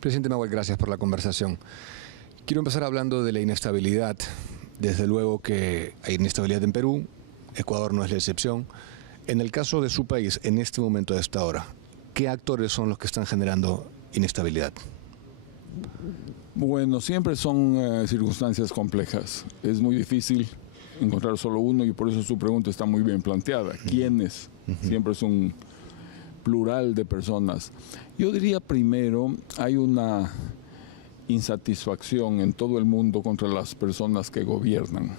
Presidente Nahuel, gracias por la conversación. Quiero empezar hablando de la inestabilidad. Desde luego que hay inestabilidad en Perú, Ecuador no es la excepción. En el caso de su país, en este momento, a esta hora, ¿qué actores son los que están generando inestabilidad? Bueno, siempre son circunstancias complejas. Es muy difícil encontrar solo uno y por eso su pregunta está muy bien planteada. ¿Quiénes? Siempre es un plural de personas. Yo diría primero, hay una insatisfacción en todo el mundo contra las personas que gobiernan.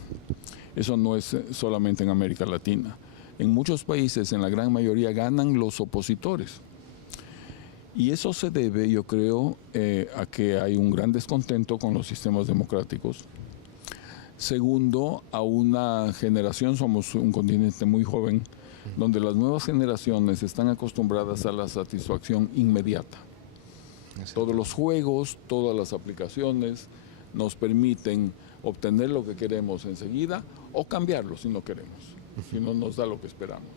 Eso no es solamente en América Latina. En muchos países, en la gran mayoría, ganan los opositores. Y eso se debe, yo creo, a que hay un gran descontento con los sistemas democráticos. Segundo, a una generación, somos un continente muy joven, donde las nuevas generaciones están acostumbradas a la satisfacción inmediata. Todos los juegos, todas las aplicaciones nos permiten obtener lo que queremos enseguida o cambiarlo si no queremos, si no nos da lo que esperamos.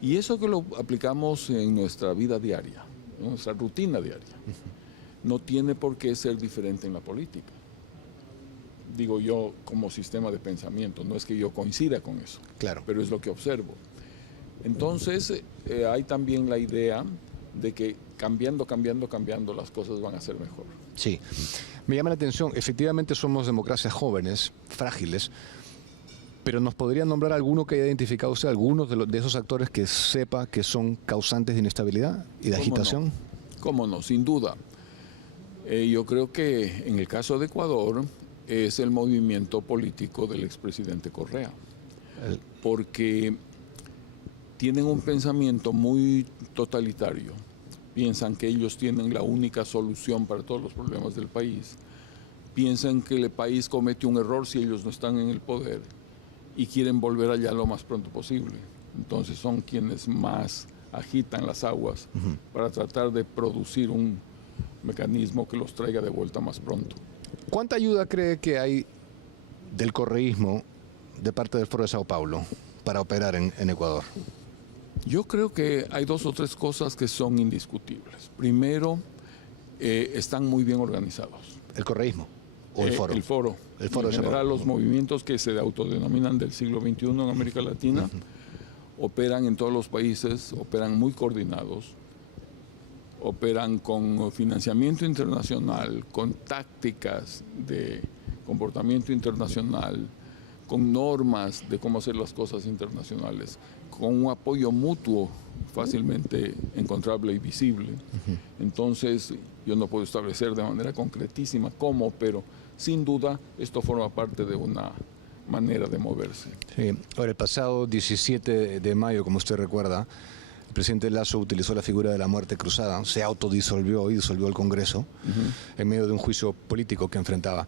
Y eso que lo aplicamos en nuestra vida diaria, nuestra rutina diaria, no tiene por qué ser diferente en la política. Digo yo como sistema de pensamiento, no es que yo coincida con eso, claro, pero es lo que observo. Entonces hay también la idea de que cambiando las cosas van a ser mejor. Sí, me llama la atención, efectivamente somos democracias jóvenes, frágiles, pero ¿nos podría nombrar alguno que haya identificado usted, algunos de esos actores que sepa que son causantes de inestabilidad y de agitación? ¿Cómo no? Sin duda. Yo creo que en el caso de Ecuador es el movimiento político del expresidente Correa, porque tienen un pensamiento muy totalitario. Piensan que ellos tienen la única solución para todos los problemas del país. Piensan que el país comete un error si ellos no están en el poder y quieren volver allá lo más pronto posible. Entonces son quienes más agitan las aguas para tratar de producir un mecanismo que los traiga de vuelta más pronto. ¿Cuánta ayuda cree que hay del correísmo de parte del Foro de Sao Paulo para operar en Ecuador? Yo creo que hay dos o tres cosas que son indiscutibles. Primero, están muy bien organizados. ¿El correísmo o el foro? El foro. El foro en general, los movimientos que se autodenominan del siglo XXI en América Latina operan en todos los países, operan muy coordinados, operan con financiamiento internacional, con tácticas de comportamiento internacional, con normas de cómo hacer las cosas internacionales, con un apoyo mutuo fácilmente encontrable y visible. Entonces, yo no puedo establecer de manera concretísima cómo, pero sin duda esto forma parte de una manera de moverse. Sí. Ahora, el pasado 17 de mayo, como usted recuerda, el presidente Lasso utilizó la figura de la muerte cruzada, se autodisolvió y disolvió el Congreso en medio de un juicio político que enfrentaba.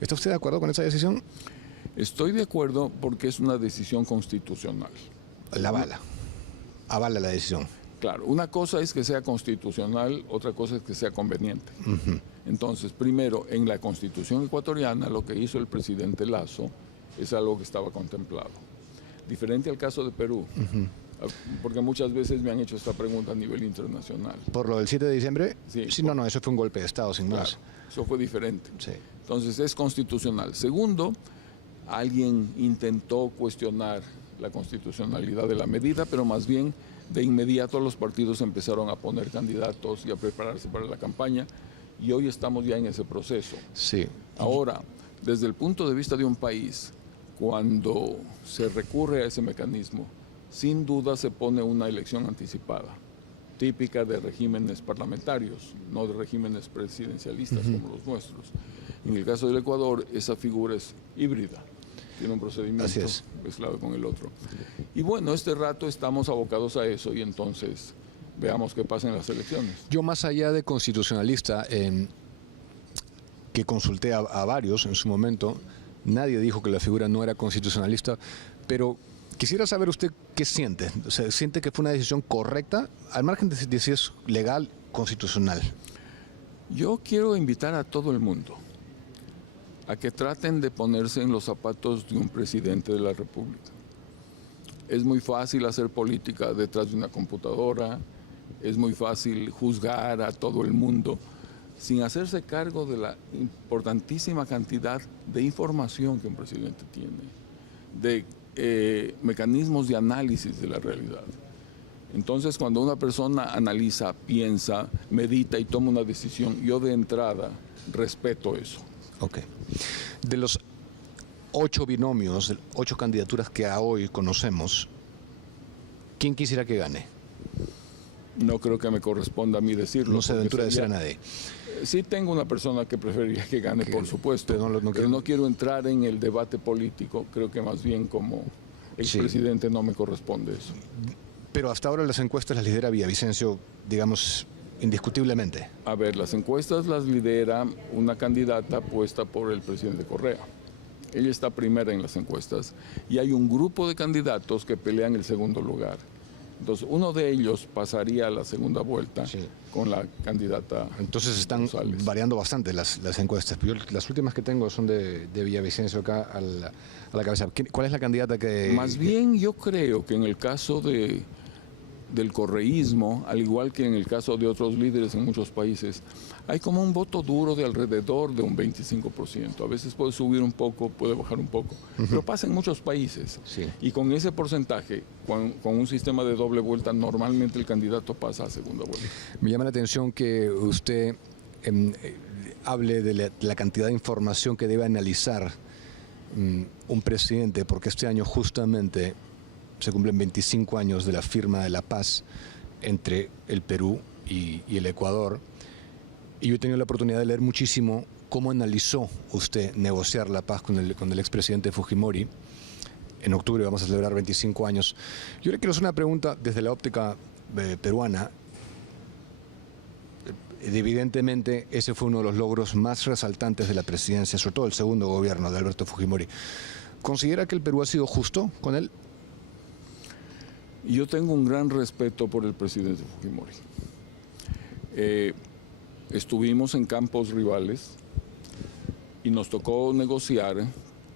¿Está usted de acuerdo con esa decisión? Estoy de acuerdo porque es una decisión constitucional. La avala la decisión. Claro, una cosa es que sea constitucional, otra cosa es que sea conveniente. Entonces, primero, en la Constitución ecuatoriana, lo que hizo el presidente Lasso es algo que estaba contemplado. Diferente al caso de Perú, porque muchas veces me han hecho esta pregunta a nivel internacional. ¿Por lo del 7 de diciembre? Sí, No, eso fue un golpe de Estado, sin más. Eso fue diferente. Sí. Entonces, es constitucional. Segundo, alguien intentó cuestionar la constitucionalidad de la medida, pero más bien de inmediato los partidos empezaron a poner candidatos y a prepararse para la campaña y hoy estamos ya en ese proceso. Sí. Ahora, desde el punto de vista de un país, cuando se recurre a ese mecanismo, sin duda se pone una elección anticipada, típica de regímenes parlamentarios, no de regímenes presidencialistas como los nuestros. En el caso del Ecuador, esa figura es híbrida. Tiene un procedimiento mezclado con el otro. Y bueno, este rato estamos abocados a eso y entonces veamos qué pasa en las elecciones. Yo, más allá de constitucionalista, que consulté a varios en su momento, nadie dijo que la figura no era constitucionalista, pero quisiera saber usted qué siente. O sea, ¿siente que fue una decisión correcta, al margen de si es legal, constitucional? Yo quiero invitar a todo el mundo a que traten de ponerse en los zapatos de un presidente de la República. Es muy fácil hacer política detrás de una computadora, es muy fácil juzgar a todo el mundo, sin hacerse cargo de la importantísima cantidad de información que un presidente tiene, de mecanismos de análisis de la realidad. Entonces, cuando una persona analiza, piensa, medita y toma una decisión, yo de entrada respeto eso. Ok. De los 8 binomios, 8 candidaturas que a hoy conocemos, ¿quién quisiera que gane? No creo que me corresponda a mí decirlo. No se aventura a decir a nadie. Sí tengo una persona que preferiría que gane, por supuesto, pero no quiero entrar en el debate político. Creo que más bien como expresidente no me corresponde eso. Pero hasta ahora las encuestas las lidera Villavicencio, digamos, indiscutiblemente. A ver, las encuestas las lidera una candidata puesta por el presidente Correa. Ella está primera en las encuestas y hay un grupo de candidatos que pelean el segundo lugar. Entonces, uno de ellos pasaría a la segunda vuelta con la candidata. Entonces están González. variando bastante las encuestas. Yo, las últimas que tengo son de Villavicencio acá a la cabeza. ¿Cuál es la candidata que...? Más bien yo creo que en el caso del correísmo, al igual que en el caso de otros líderes en muchos países, hay como un voto duro de alrededor de un 25%. A veces puede subir un poco, puede bajar un poco, pero pasa en muchos países. Sí. Y con ese porcentaje, con un sistema de doble vuelta, normalmente el candidato pasa a segunda vuelta. Me llama la atención que usted hable de la cantidad de información que debe analizar un presidente, porque este año justamente se cumplen 25 años de la firma de la paz entre el Perú y el Ecuador. Y yo he tenido la oportunidad de leer muchísimo cómo analizó usted negociar la paz con el expresidente Fujimori. En octubre vamos a celebrar 25 años. Yo le quiero hacer una pregunta desde la óptica peruana. Evidentemente, ese fue uno de los logros más resaltantes de la presidencia, sobre todo el segundo gobierno de Alberto Fujimori. ¿Considera que el Perú ha sido justo con él? Yo tengo un gran respeto por el presidente Fujimori. Estuvimos en campos rivales y nos tocó negociar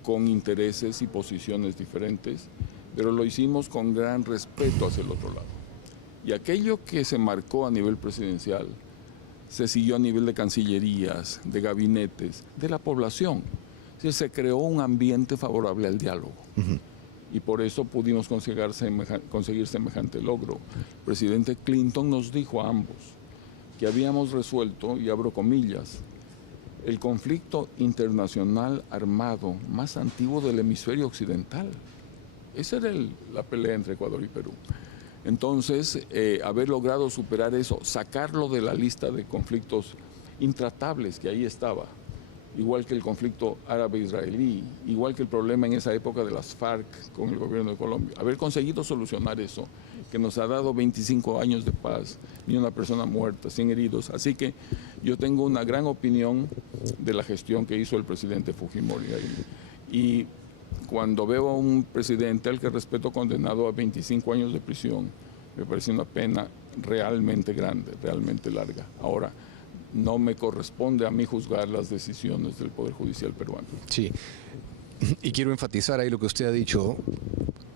con intereses y posiciones diferentes, pero lo hicimos con gran respeto hacia el otro lado. Y aquello que se marcó a nivel presidencial se siguió a nivel de cancillerías, de gabinetes, de la población. Es decir, se creó un ambiente favorable al diálogo. Y por eso pudimos conseguir semejante logro. El presidente Clinton nos dijo a ambos que habíamos resuelto, y abro comillas, el conflicto internacional armado más antiguo del hemisferio occidental. Esa era la pelea entre Ecuador y Perú. Entonces, haber logrado superar eso, sacarlo de la lista de conflictos intratables que ahí estaba, igual que el conflicto árabe-israelí, igual que el problema en esa época de las FARC con el gobierno de Colombia. Haber conseguido solucionar eso, que nos ha dado 25 años de paz, ni una persona muerta, 100 heridos. Así que yo tengo una gran opinión de la gestión que hizo el presidente Fujimori ahí. Y cuando veo a un presidente al que respeto condenado a 25 años de prisión, me parece una pena realmente grande, realmente larga. Ahora, no me corresponde a mí juzgar las decisiones del Poder Judicial peruano. Sí, y quiero enfatizar ahí lo que usted ha dicho,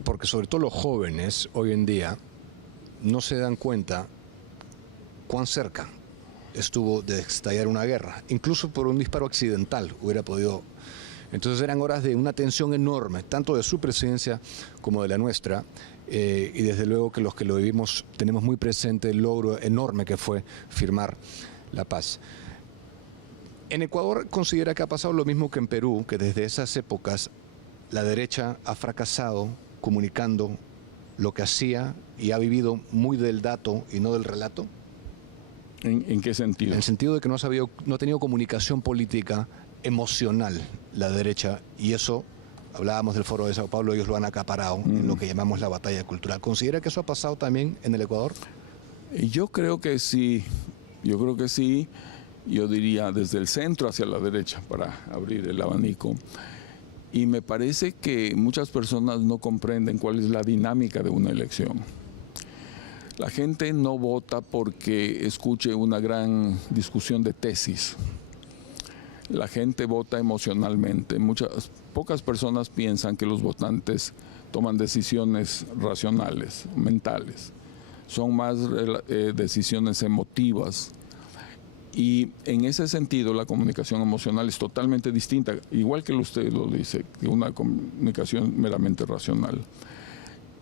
porque sobre todo los jóvenes hoy en día no se dan cuenta cuán cerca estuvo de estallar una guerra, incluso por un disparo accidental hubiera podido. Entonces eran horas de una tensión enorme, tanto de su presidencia como de la nuestra, y desde luego que los que lo vivimos tenemos muy presente el logro enorme que fue firmar la paz. En Ecuador considera que ha pasado lo mismo que en Perú, que desde esas épocas la derecha ha fracasado comunicando lo que hacía y ha vivido muy del dato y no del relato. ¿En qué sentido? En el sentido de que no ha tenido comunicación política emocional la derecha, y eso, hablábamos del Foro de Sao Paulo, ellos lo han acaparado en lo que llamamos la batalla cultural. ¿Considera que eso ha pasado también en el Ecuador? Yo creo que sí. Yo creo que sí, yo diría desde el centro hacia la derecha, para abrir el abanico. Y me parece que muchas personas no comprenden cuál es la dinámica de una elección. La gente no vota porque escuche una gran discusión de tesis. La gente vota emocionalmente. Pocas personas piensan que los votantes toman decisiones racionales, mentales. Son más decisiones emotivas. Y en ese sentido la comunicación emocional es totalmente distinta, igual que usted lo dice, que una comunicación meramente racional.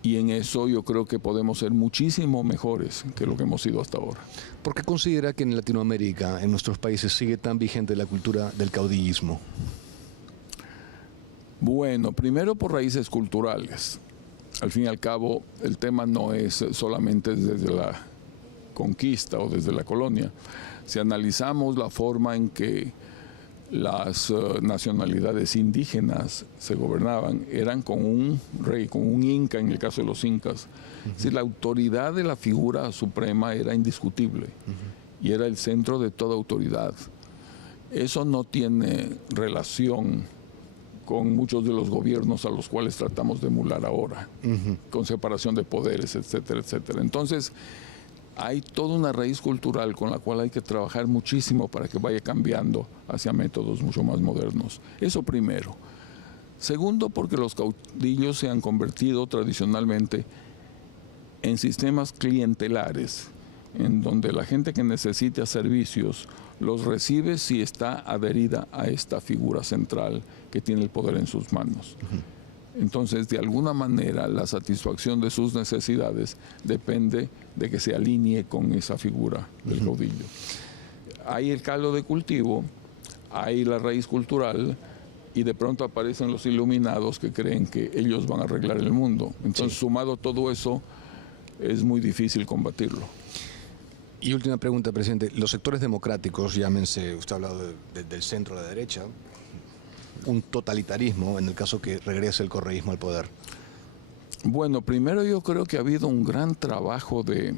Y en eso yo creo que podemos ser muchísimo mejores que lo que hemos sido hasta ahora. ¿Por qué considera que en Latinoamérica, en nuestros países, sigue tan vigente la cultura del caudillismo? Bueno, primero por raíces culturales. Al fin y al cabo, el tema no es solamente desde la conquista o desde la colonia. Si analizamos la forma en que las nacionalidades indígenas se gobernaban, eran con un rey, con un inca en el caso de los incas. Es decir, la autoridad de la figura suprema era indiscutible y era el centro de toda autoridad. Eso no tiene relación con muchos de los gobiernos a los cuales tratamos de emular ahora, con separación de poderes, etcétera, etcétera. Entonces, hay toda una raíz cultural con la cual hay que trabajar muchísimo para que vaya cambiando hacia métodos mucho más modernos. Eso primero. Segundo, porque los caudillos se han convertido tradicionalmente en sistemas clientelares, en donde la gente que necesita servicios los recibe si está adherida a esta figura central que tiene el poder en sus manos. Entonces, de alguna manera, la satisfacción de sus necesidades depende de que se alinee con esa figura del caudillo. Hay el caldo de cultivo, hay la raíz cultural, y de pronto aparecen los iluminados que creen que ellos van a arreglar el mundo. Entonces, sumado todo eso, es muy difícil combatirlo. Y última pregunta, presidente. Los sectores democráticos, llámense, usted ha hablado del centro a la derecha, un totalitarismo en el caso que regrese el correísmo al poder. Bueno, primero yo creo que ha habido un gran trabajo de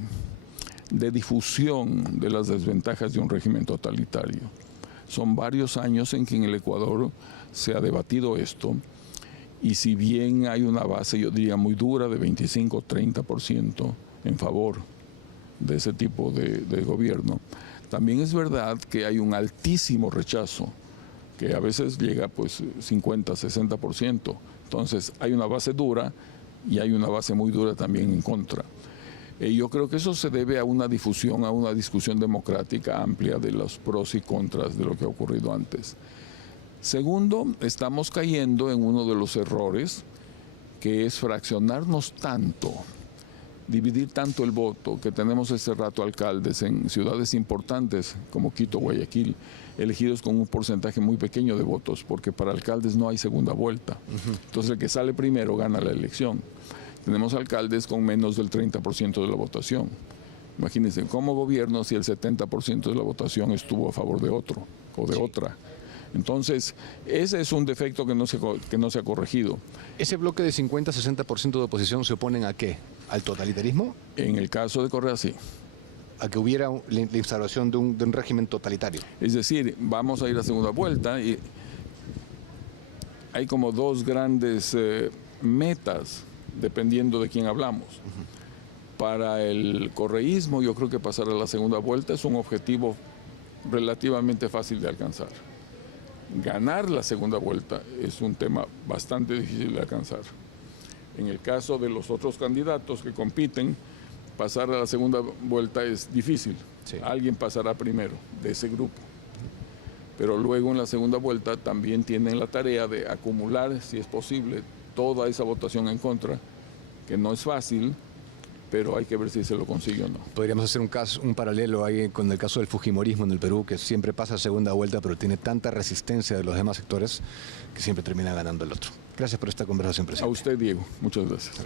difusión de las desventajas de un régimen totalitario. Son varios años en que en el Ecuador se ha debatido esto, y si bien hay una base, yo diría, muy dura de 25-30% en favor de ese tipo de gobierno, también es verdad que hay un altísimo rechazo, que a veces llega pues 50-60%. Entonces hay una base dura y hay una base muy dura también en contra. Yo creo que eso se debe a una difusión, a una discusión democrática amplia de los pros y contras de lo que ha ocurrido antes. Segundo, estamos cayendo en uno de los errores, que es fraccionarnos tanto, dividir tanto el voto, que tenemos este rato alcaldes en ciudades importantes como Quito, Guayaquil, elegidos con un porcentaje muy pequeño de votos, porque para alcaldes no hay segunda vuelta. Entonces el que sale primero gana la elección. Tenemos alcaldes con menos del 30% de la votación. Imagínense, ¿cómo gobierno si el 70% de la votación estuvo a favor de otro o de otra? Entonces, ese es un defecto que no se ha corregido. ¿Ese bloque de 50-60% de oposición se oponen a qué? ¿Al totalitarismo? En el caso de Correa, sí. A que hubiera la instalación de un régimen totalitario. Es decir, vamos a ir a segunda vuelta y hay como dos grandes metas, dependiendo de quién hablamos. Para el correísmo, yo creo que pasar a la segunda vuelta es un objetivo relativamente fácil de alcanzar. Ganar la segunda vuelta es un tema bastante difícil de alcanzar. En el caso de los otros candidatos que compiten, pasar a la segunda vuelta es difícil. Sí. Alguien pasará primero de ese grupo. Pero luego en la segunda vuelta también tienen la tarea de acumular, si es posible, toda esa votación en contra, que no es fácil, pero hay que ver si se lo consigue o no. Podríamos hacer un paralelo ahí con el caso del fujimorismo en el Perú, que siempre pasa a segunda vuelta, pero tiene tanta resistencia de los demás sectores que siempre termina ganando el otro. Gracias por esta conversación, presidente. A usted, Diego. Muchas gracias.